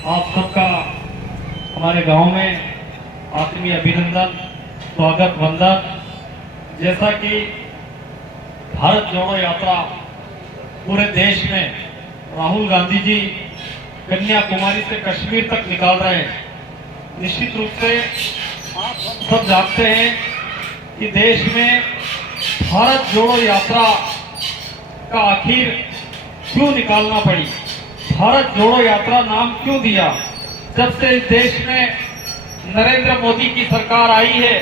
आप सबका हमारे गांव में आत्मीय अभिनंदन, स्वागत, वंदन। जैसा कि भारत जोड़ो यात्रा पूरे देश में राहुल गांधी जी कन्याकुमारी से कश्मीर तक निकाल रहे हैं, निश्चित रूप से आप सब जानते हैं कि देश में भारत जोड़ो यात्रा का आखिर क्यों निकालना पड़ी, भारत जोड़ो यात्रा नाम क्यों दिया। जब से इस देश में नरेंद्र मोदी की सरकार आई है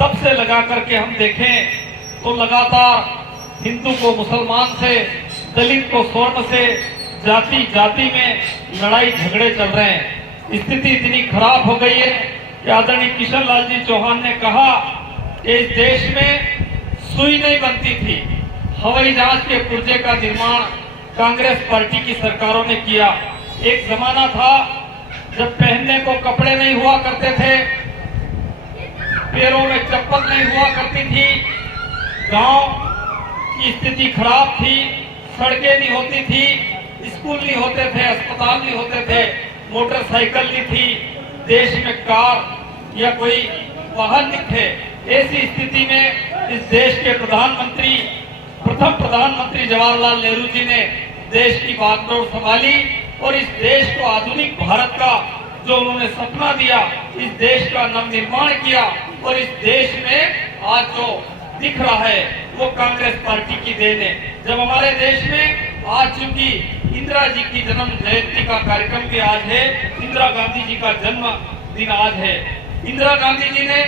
तब से लगा करके हम देखें तो लगातार हिंदू को मुसलमान से, दलित को स्वर्ण से, जाति जाति में लड़ाई झगड़े चल रहे हैं। स्थिति इतनी खराब हो गई है कि आदरणीय किशन लाल जी चौहान ने कहा कि इस देश में सुई नहीं बनती थी। हवाई जहाज के पुर्जे का निर्माण कांग्रेस पार्टी की सरकारों ने किया। एक जमाना था जब पहनने को कपड़े नहीं हुआ करते थे, पैरों में चप्पल नहीं हुआ करती थी, गांव की स्थिति खराब थी, सड़कें नहीं होती थी, स्कूल नहीं होते थे, अस्पताल नहीं होते थे, मोटरसाइकिल नहीं थी, देश में कार या कोई वाहन नहीं थे। ऐसी स्थिति में इस देश के प्रथम प्रधानमंत्री जवाहरलाल नेहरू जी ने देश की बागडोर संभाली और इस देश को आधुनिक भारत का जो उन्होंने सपना दिया, इस देश का नवनिर्माण किया और इस देश में आज जो दिख रहा है वो कांग्रेस पार्टी की देन है। जब हमारे देश में आज चूंकि इंदिरा जी की जन्म जयंती का कार्यक्रम भी आज है, इंदिरा गांधी जी का जन्म दिन आज है। इंदिरा गांधी जी ने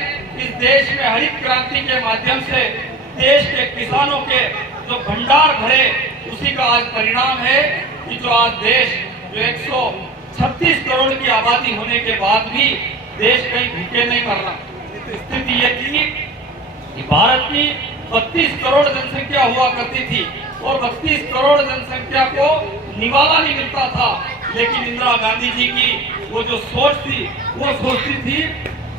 इस देश में हरित क्रांति के माध्यम से देश के किसानों के जो भंडार भरे, उसी का आज परिणाम है कि जो आज देश जो 136 करोड़ की आबादी होने के बाद भी देश कहीं भूखे नहीं मर रहा। स्थिति ये थी कि भारत की 32 करोड़ जनसंख्या हुआ करती थी और 32 करोड़ जनसंख्या को निवाला नहीं मिलता था, लेकिन इंदिरा गांधी जी की वो जो सोच थी वो सोचती थी